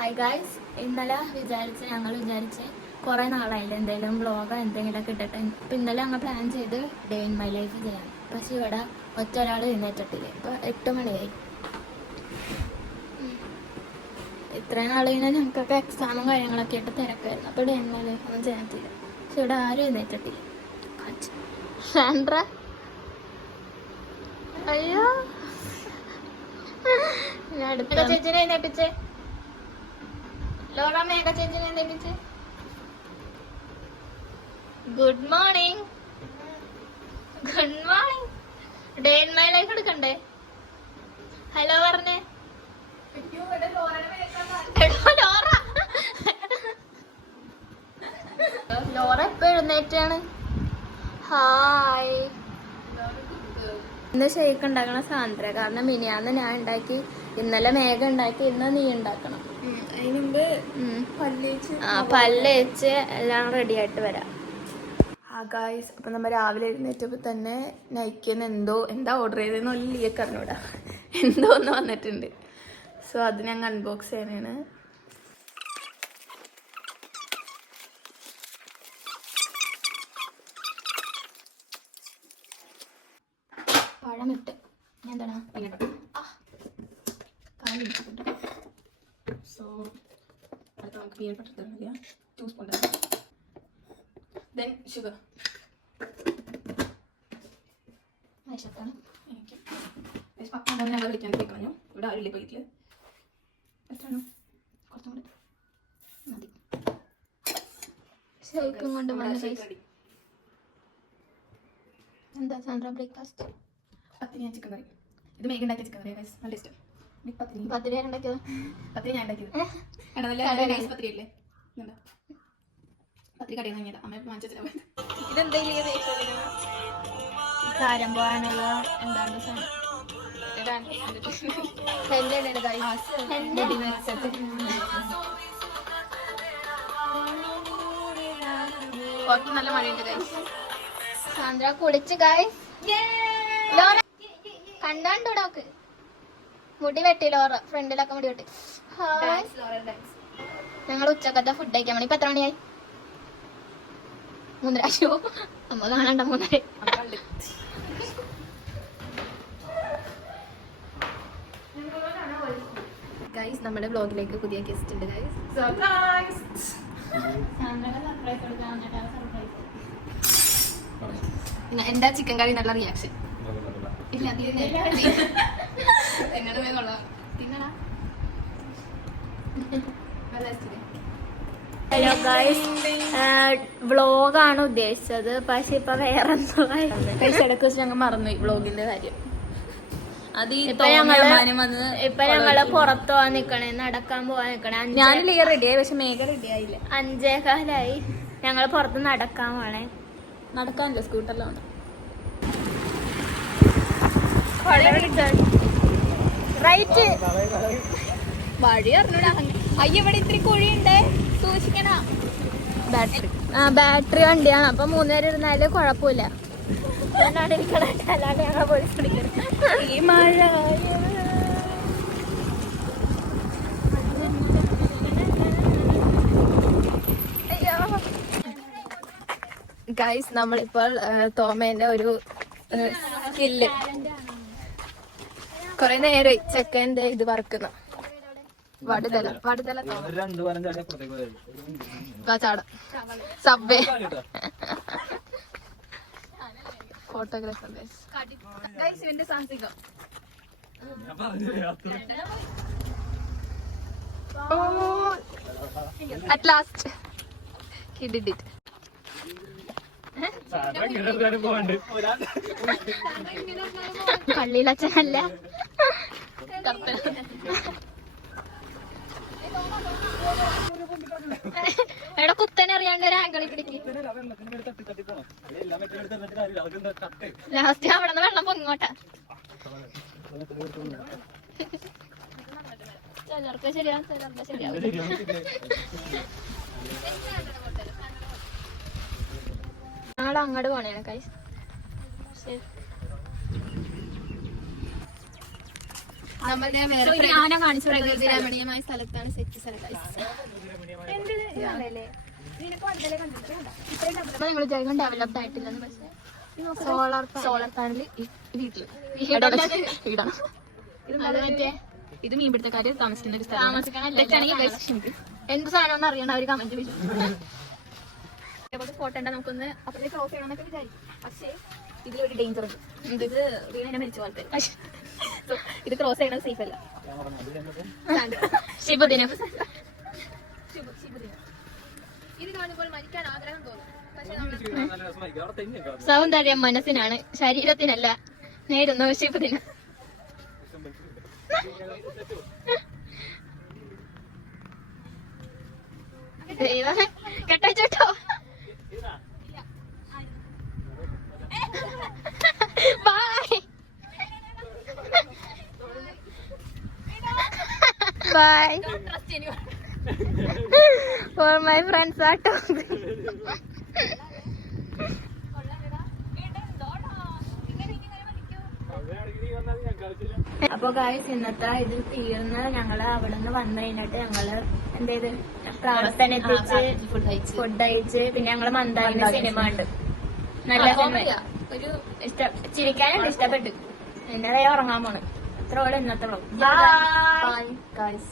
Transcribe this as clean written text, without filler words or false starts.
Hi guys, ഇന്നലെ ഞങ്ങൾ വിചാരിച്ച് കുറേ നാളായില്ല എന്തെങ്കിലും വ്ളോഗോ എന്തെങ്കിലുമൊക്കെ ഇട്ടിട്ട്. അപ്പം ഇന്നലെ ഞങ്ങൾ പ്ലാൻ ചെയ്ത് ഡേ ഇൻ മൈ ലൈഫ് ചെയ്യാം. പക്ഷെ ഇവിടെ ഒറ്റ ഒരാൾ എഴുന്നേറ്റിട്ടില്ല. ഇപ്പോൾ 8 മണിയായി. ഇത്രയും നാൾ കഴിഞ്ഞാൽ ഞങ്ങൾക്കൊക്കെ എക്സാമും കാര്യങ്ങളൊക്കെ ആയിട്ട് തിരക്കായിരുന്നു. അപ്പോൾ ഡേ ഇൻ മൈ ലൈഫ് ഒന്നും ചെയ്യാൻ പറ്റില്ല. പക്ഷെ ഇവിടെ ആരും എഴുന്നേറ്റിട്ടില്ല. സാൻഡ്ര, അയ്യോ ഞാൻ അടുത്ത ചേച്ചിനെ എഴുന്നേപ്പിച്ചേ. ലോറ മേഘ ചേച്ചിനെ എഴുന്നേപ്പിച്ചേ. Good morning. Good morning. Day in my life എടുക്കണ്ടേ? ഹലോ പറഞ്ഞേ. ലോറ എപ്പോ എഴുന്നേറ്റാണ്? ഹായ്. ഇന്ന് ഷേക്ക് ഉണ്ടാക്കണ സാന്ദ്ര. കാരണം മിനിയാന്ന് ഞാൻ ഉണ്ടാക്കി, ഇന്നലെ മേഘ ഉണ്ടാക്കി, ഇന്ന് നീ ഉണ്ടാക്കണം. പല്ലേച്ച് എല്ലാം റെഡി ആയിട്ട് വരാം. ഗായ്സ്, അപ്പം നമ്മൾ രാവിലെ എഴുന്നേറ്റപ്പോൾ തന്നെ നൈക്കിന്ന് എന്താ ഓർഡർ ചെയ്തതെന്ന് ഒല്ലിയൊക്കെ അറിഞ്ഞൂടാ, എന്തോ ഒന്ന് വന്നിട്ടുണ്ട്. സോ അത് ഞങ്ങൾ അൺബോക്സ് ചെയ്യാനാണ്. പഴമിട്ട് എന്താണ് സോ അത് നമുക്ക് പീനട്ട് ബട്ടർ തരില്ല. 2 സ്പൂൺ. Then sugar. ആവശ്യത്താണ്. എനിക്ക് ഞങ്ങൾ വിളിക്കാൻ കേൾക്കാനോ ഇവിടെ ആരില്ലേ വീട്ടിൽ? എത്രയാണോ? കുറച്ചും കൂടി മതി. ഷേക്കും കൊണ്ട് വന്ന് എന്താ സാന്ദ്ര ബ്രേക്ക്ഫാസ്റ്റ്? പത്തിരി, ഞാൻ ചിക്കൻ കറി. ഇത് മേഘ ഉണ്ടാക്കിയ ചിക്കൻ കറി ഗൈസ്, നല്ല ഇഷ്ടം. പത്തിരി ഉണ്ടാക്കിയത്? പത്തിരി ഞാൻ ഉണ്ടാക്കിയത്. പത്തിരി ഇല്ലേ? പത്തിരി കടയിൽ നിന്ന് അമ്മ വാങ്ങിച്ചാൽ ഇതെന്തായാലും കാരം പോകാനുള്ള എന്താണ് നല്ല മഴയുണ്ട് ഗൈസ്. സാന്ദ്ര കുളിച്ച് ഗൈസ്. ലോറ കണ്ടോണ്ടോക്ക് മുടി വെട്ടി. ലോറ ഫ്രണ്ടിലൊക്കെ മുടി വെട്ടി. ഞങ്ങൾ ഉച്ചക്കത്തെ ഫുഡ് കഴിക്കാൻ വേണ്ടി. ഇപ്പൊ എത്ര മണിയായി? 3:30. അമ്മ കാണണ്ട 3:30. ഗൈസ്, നമ്മുടെ ബ്ലോഗിലേക്ക് പുതിയ ഗസ്റ്റ് ഉണ്ട് ഗൈസ്. എന്താ ചിക്കൻ കറി നല്ല റിയാക്ഷൻ? ഇല്ല എങ്ങനെ കൊള്ളാം. തിന്നടാ. ഹലോ ഗൈസ്, വ്ളോഗാണ് ഉദ്ദേശിച്ചത്, പക്ഷെ ഇപ്പൊ വേറെ എന്തോ ഇടയ്ക്ക് വെച്ച് ഞങ്ങൾ മറന്നു വ്ളോഗിന്റെ കാര്യം. അത് ഇപ്പൊ ഞങ്ങള് പുറത്ത് പോവാൻ നിക്കണേ, നടക്കാൻ പോവാൻ നിക്കണേ. ഞാൻ റെഡിയായി, പക്ഷെ മേഘ റെഡി ആയില്ല. 5:15 ഞങ്ങള് പുറത്ത് നടക്കാൻ പോണേ. നടക്കാനില്ല, സ്കൂട്ടറിലാണ്. റൈറ്റ് വഴി അറിഞ്ഞൂടാ. അയ്യ, ഇവിടെ ഇത്തിരി കുഴിയുണ്ടേ, സൂക്ഷിക്കണ. ബാറ്ററി വണ്ടിയാണ്, അപ്പൊ 3 നേരം ഇരുന്നാല് കുഴപ്പമില്ല. അല്ലാണ്ട് ഞങ്ങൾ പോലീസ് പിടിക്കണം. ഈ മഴ ഗൈസ്, നമ്മളിപ്പോൾ തോമേന്റെ ഒരു സ്കില്ല് കൊറേ നേരം ചെക്കൻ്റെ ഇത് വറക്കുന്ന വടുതല ചാട സബ്വേ ഫോട്ടോഗ്രാഫർ ഗൈസ്. ഇവന്റെ സാഹസികം. At last he did it. പള്ളിയിലച്ഛനല്ല, എവിടെ കുത്തനെ അറിയാണ്ട് ഒരു ആംഗിളിൽ പിടിക്കും. ലാസ്റ്റ് അവിടെ നിന്ന് വെള്ളം പൊങ്ങോട്ടാ. ചിലർക്ക് ശരിയാവും, ചിലർക്ക് ശരിയാവും. ഞങ്ങൾ അങ്ങോട്ട് പോണേണ് കൈ. നമ്മളുടെ വേറെ ഞാനാ കാണിച്ചു പ്രകൃതി രമണീയമായ സ്ഥലത്താണ് സെറ്റ് സ്ഥലം നിങ്ങൾ ജൈവം ഡെവലപ്ഡ് ആയിട്ടില്ലെന്ന് പക്ഷേ സോളാർ പാനൽ വീട്ടിൽ ഇടണം. അത് മറ്റേ ഇത് മീൻപിടുത്തക്കാര് താമസിക്കുന്ന ഒരു സ്ഥലം. എന്ത് സാധനം അറിയണം അവര് കമന്റ് ഫോട്ടോ ഉണ്ട്, നമുക്കൊന്ന് അപ്പുറത്തെ ക്രോസ് ചെയ്യണമെന്നൊക്കെ വിചാരിക്കും. പക്ഷേ ഇതിലൊരു ഡേഞ്ചർ ഉണ്ട്. ഇത് വീണ മരിച്ച പോലത്തെ. ഇത് ക്രോസ് ചെയ്യണത് സേഫ് അല്ല. ശുഭദിനം. ഇത് കാണുമ്പോൾ മരിക്കാൻ ആഗ്രഹം തോന്നും. സൗന്ദര്യം മനസ്സിനാണ്, ശരീരത്തിനല്ല. നേരുന്നു ശുഭദിനം. കെട്ടോ bye for my friends are talking. അപ്പൊ ഗായ്സ് ഇന്നത്തെ ഇത് തീർന്ന് ഞങ്ങള് അവിടെ നിന്ന് വന്നു കഴിഞ്ഞിട്ട് ഞങ്ങള് എന്തേത് പ്രാർത്ഥന എത്തിച്ച് ഫുഡ് കഴിച്ച് പിന്നെ ഞങ്ങള് മന്ദാരിന്റെ സിനിമ ഉണ്ട്. നല്ല സിനിമ, ഒരു ചിരിക്കാനുണ്ട്, ഇഷ്ടപ്പെട്ടു. എന്റെ ഉറങ്ങാൻ പോണ്. അത്ര ഇന്നത്തെ Bye guys.